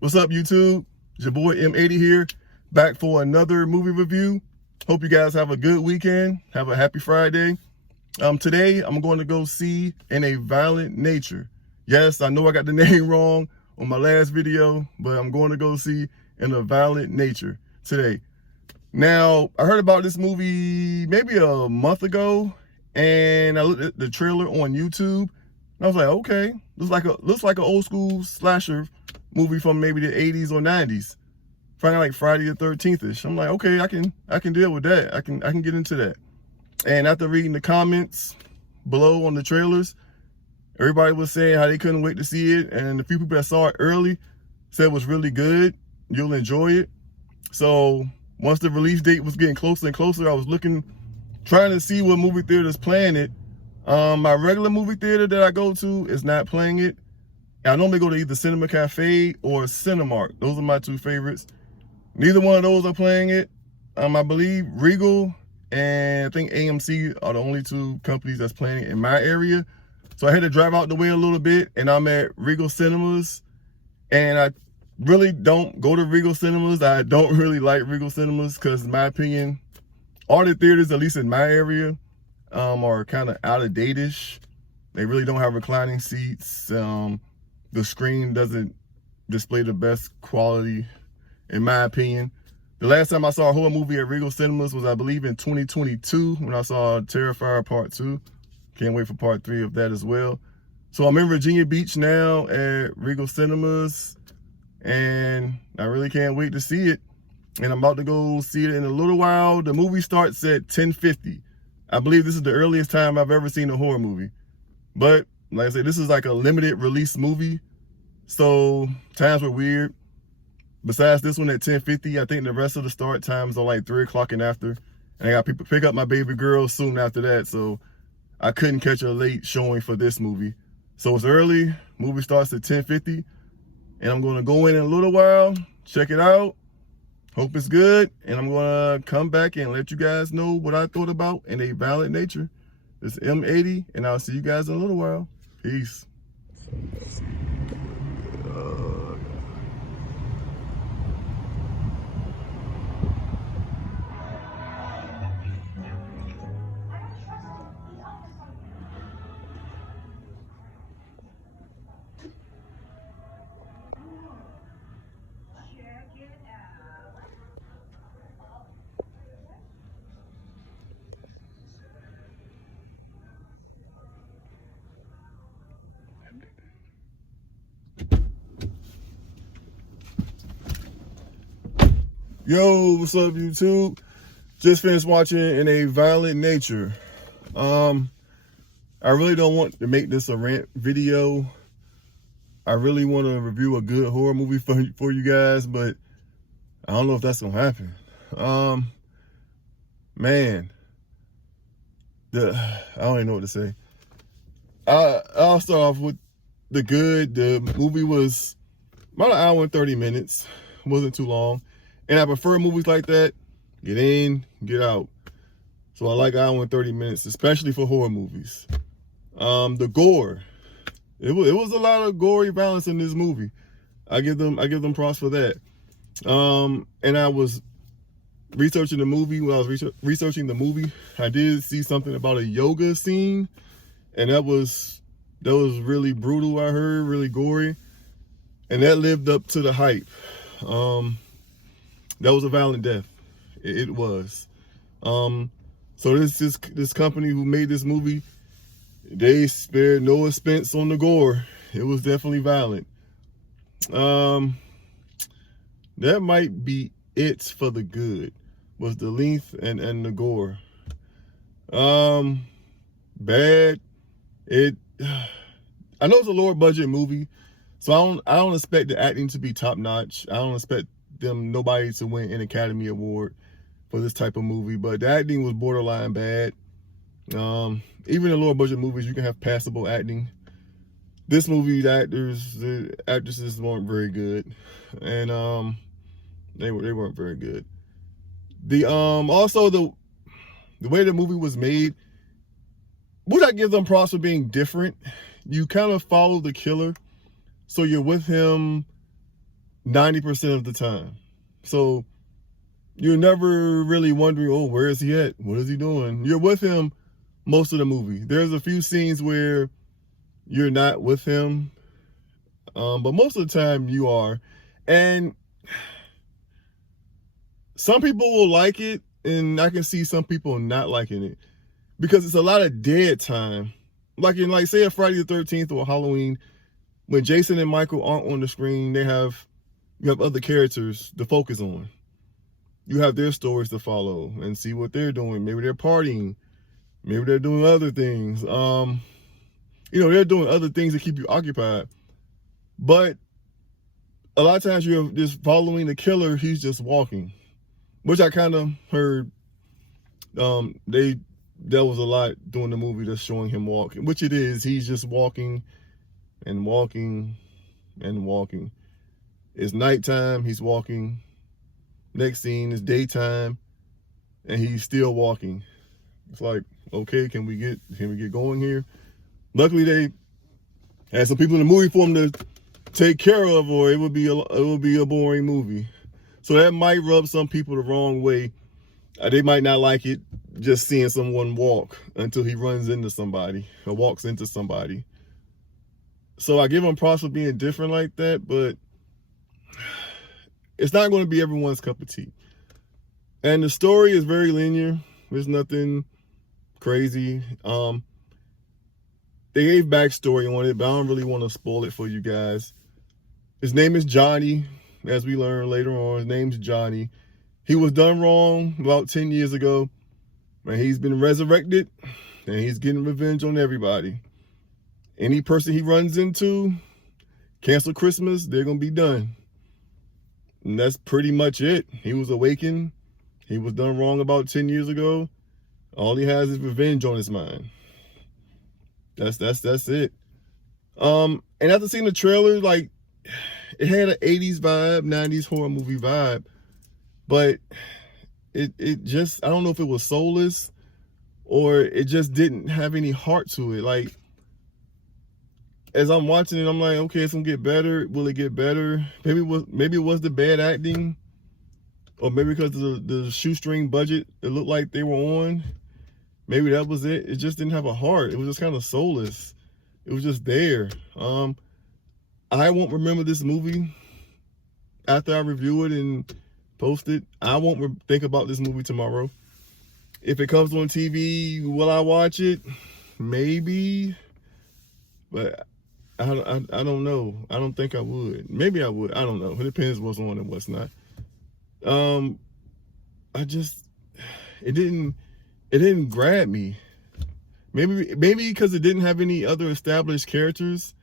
What's up, YouTube? It's your boy M80 here, back for another movie review. Hope you guys have a good weekend. Have a happy Friday. Today, I'm going to go see In a Violent Nature. Yes, I know I got the name wrong on my last video, but I'm going to go see In a Violent Nature today. Now, I heard about this movie maybe a month ago, and I looked at the trailer on YouTube, and I was like, okay, looks like an old school slasher movie from maybe the 80s or 90s. Finally, like Friday the 13th-ish. I'm like, okay, I can deal with that. I can get into that. And after reading the comments below on the trailers, everybody was saying how they couldn't wait to see it, and the few people that saw it early said it was really good. You'll enjoy it. So once the release date was getting closer and closer, I was trying to see what movie theater is playing it. My regular movie theater that I go to is not playing it. I normally go to either Cinema Cafe or Cinemark. Those are my two favorites. Neither one of those are playing it. I believe Regal and I think AMC are the only two companies that's playing it in my area. So I had to drive out the way a little bit, and I'm at Regal Cinemas. And I really don't go to Regal Cinemas. I don't really like Regal Cinemas because, in my opinion, all the theaters, at least in my area, are kind of out of date-ish. They really don't have reclining seats. The screen doesn't display the best quality, in my opinion. The last time I saw a horror movie at Regal Cinemas was, I believe, in 2022 when I saw Terrifier Part 2. Can't wait for Part 3 of that as well. So I'm in Virginia Beach now at Regal Cinemas, and I really can't wait to see it. And I'm about to go see it in a little while. The movie starts at 10:50. I believe this is the earliest time I've ever seen a horror movie. But like I said, this is like a limited release movie, so times were weird. Besides this one at 10:50, I think the rest of the start times are like 3 o'clock and after. And I got people pick up my baby girl soon after that, so I couldn't catch a late showing for this movie. So it's early. Movie starts at 10:50, and I'm gonna go in a little while, check it out, hope it's good, and I'm gonna come back and let you guys know what I thought about In a Violent Nature. This is M80, and I'll see you guys in a little while. Peace. Yo, what's up, YouTube? Just finished watching In a Violent Nature. I really don't want to make this a rant video. I really want to review a good horror movie for you guys, but I don't know if that's gonna happen. Man, I don't even know what to say. I'll start off with the good. The movie was about an hour and 30 minutes. It wasn't too long. And I prefer movies like that. Get in, get out. So I like hour and 30 minutes, especially for horror movies. The gore. It was a lot of gory violence in this movie. I give them props for that. And I was researching the movie. When I was researching the movie, I did see something about a yoga scene, and that was really brutal. I heard really gory, and that lived up to the hype. That was a violent death. It was. So this company who made this movie, they spared no expense on the gore. It was definitely violent. That might be it for the good, was the length and the gore. Bad. I know it's a lower budget movie, so I don't expect the acting to be top notch. I don't expect nobody to win an Academy Award for this type of movie, but the acting was borderline bad. Even in lower budget movies, you can have passable acting. This movie, the actresses weren't very good, and they weren't very good. Also the way the movie was made, would I give them props for being different? You kind of follow the killer, so you're with him 90% of the time. So you're never really wondering, oh, where is he at? What is he doing? You're with him most of the movie. There's a few scenes where you're not with him, but most of the time you are. And some people will like it, and I can see some people not liking it because it's a lot of dead time. Like in, like, say, a Friday the 13th or Halloween, when Jason and Michael aren't on the screen, you have other characters to focus on. You have their stories to follow and see what they're doing. Maybe they're partying. Maybe they're doing other things. They're doing other things to keep you occupied. But a lot of times you're just following the killer. He's just walking, which I kind of heard. There was a lot during the movie that's showing him walking, which it is. He's just walking and walking and walking. It's nighttime. He's walking. Next scene is daytime, and he's still walking. It's like, okay, can we get going here? Luckily, they had some people in the movie for him to take care of, or it would be a boring movie. So that might rub some people the wrong way. They might not like it just seeing someone walk until he runs into somebody or walks into somebody. So I give him props for being different like that, but it's not going to be everyone's cup of tea. And the story is very linear. There's nothing crazy. They gave backstory on it, but I don't really want to spoil it for you guys. His name is Johnny, as we learn later on. His name's Johnny. He was done wrong about 10 years ago, and he's been resurrected, and he's getting revenge on everybody. Any person he runs into, cancel Christmas, they're going to be done. And that's pretty much it. He was awakened. He was done wrong about 10 years ago. All he has is revenge on his mind. That's it. And after seeing the trailer, like, it had an 80s vibe, 90s horror movie vibe, but it just, I don't know if it was soulless or it just didn't have any heart to it. Like, as I'm watching it, I'm like, okay, it's gonna get better. Will it get better? Maybe it was the bad acting, or maybe because of the shoestring budget it looked like they were on. Maybe that was it. It just didn't have a heart. It was just kind of soulless. It was just there. I won't remember this movie after I review it and post it. I won't think about this movie tomorrow. If it comes on TV, will I watch it? Maybe, but I don't know. I don't think I would. Maybe I would. I don't know. It depends what's on and what's not. It didn't grab me. Maybe because it didn't have any other established characters,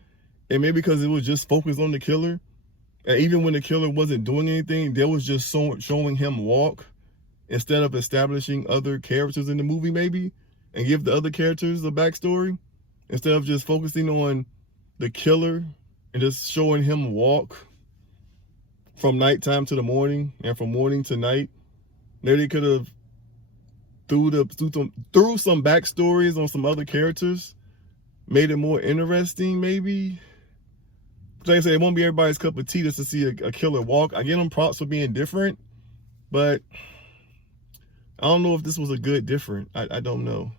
and maybe because it was just focused on the killer. And even when the killer wasn't doing anything, they was just showing him walk instead of establishing other characters in the movie, maybe, and give the other characters a backstory instead of just focusing on the killer and just showing him walk from nighttime to the morning and from morning to night. Maybe they could have threw some backstories on some other characters, made it more interesting, maybe. Like I said, it won't be everybody's cup of tea just to see a killer walk. I give them props for being different, but I don't know if this was a good different. I don't know.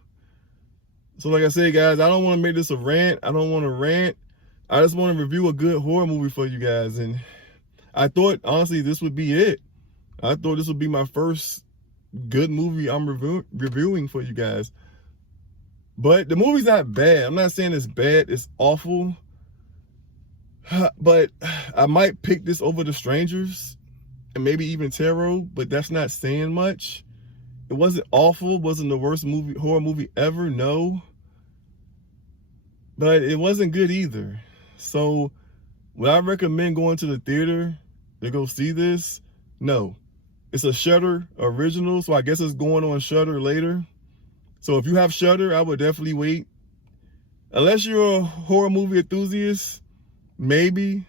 So like I said, guys, I don't want to make this a rant. I don't want to rant. I just want to review a good horror movie for you guys. And I thought, honestly, this would be it. I thought this would be my first good movie I'm reviewing for you guys. But the movie's not bad. I'm not saying it's bad. It's awful. But I might pick this over The Strangers and maybe even Tarot, but that's not saying much. It wasn't awful. It wasn't the worst horror movie ever, no. But it wasn't good either. So would I recommend going to the theater to go see this? No. It's a Shudder original, so I guess it's going on Shudder later. So if you have Shudder, I would definitely wait. Unless you're a horror movie enthusiast, maybe,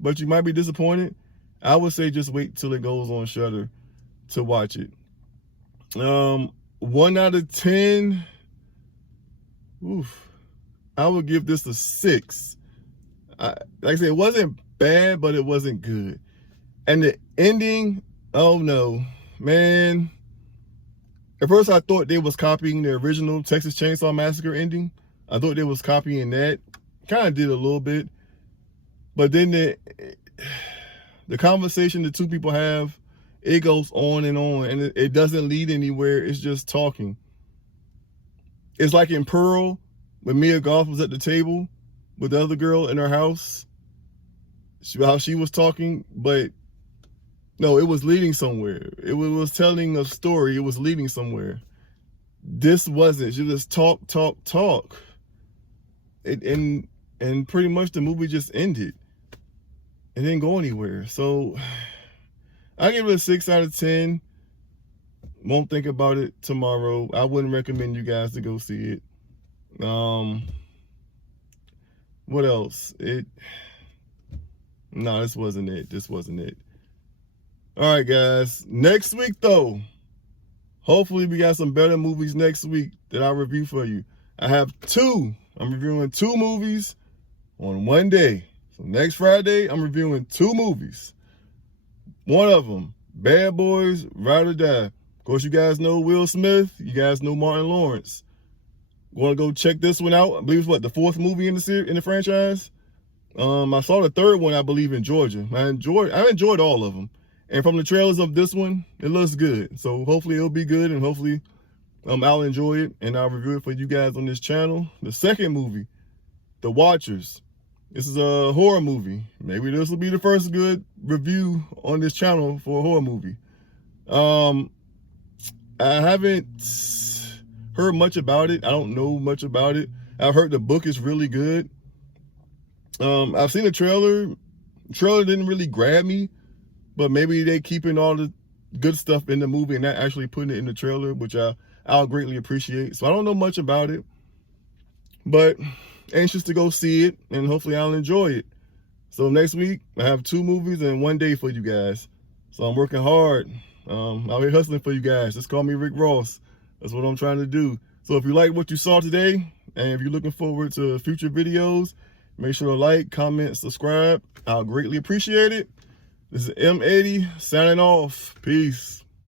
but you might be disappointed. I would say just wait till it goes on Shudder to watch it. 1 out of 10. Oof. I would give this a 6. Like I said, it wasn't bad, but it wasn't good. And the ending, oh no, man. At first I thought they was copying the original Texas Chainsaw Massacre ending. I thought they was copying that. Kind of did a little bit. But then the conversation the two people have, it goes on, and it doesn't lead anywhere. It's just talking. It's like in Pearl, when Mia Goth was at the table with the other girl in her house, how she was talking, but no, it was leading somewhere. It was telling a story. It was leading somewhere. This wasn't. She just talk. And pretty much the movie just ended. It didn't go anywhere. So I give it a 6 out of 10. Won't think about it tomorrow. I wouldn't recommend you guys to go see it. What else? No, this wasn't it. This wasn't it. All right, guys. Next week, though, hopefully we got some better movies next week that I'll review for you. I have 2. I'm reviewing 2 movies on one day. So next Friday, I'm reviewing 2 movies. One of them, Bad Boys, Ride or Die. Of course, you guys know Will Smith. You guys know Martin Lawrence. Want to go check this one out? I believe it's the 4th movie in the franchise. I saw the 3rd one, I believe, in Georgia. I enjoyed all of them. And from the trailers of this one, it looks good. So hopefully it'll be good, and hopefully I'll enjoy it, and I'll review it for you guys on this channel. The 2nd movie, The Watchers. This is a horror movie. Maybe this will be the first good review on this channel for a horror movie. I haven't heard much about it. I don't know much about it. I've heard the book is really good. I've seen a trailer. The trailer didn't really grab me, but maybe they keeping all the good stuff in the movie and not actually putting it in the trailer, which I'll greatly appreciate. So I don't know much about it, but anxious to go see it, and hopefully I'll enjoy it. So next week, I have 2 movies and 1 day for you guys. So I'm working hard. I'll be hustling for you guys. Just call me Rick Ross. That's what I'm trying to do. So if you like what you saw today, and if you're looking forward to future videos, make sure to like, comment, subscribe. I'll greatly appreciate it. This is M80 signing off. Peace.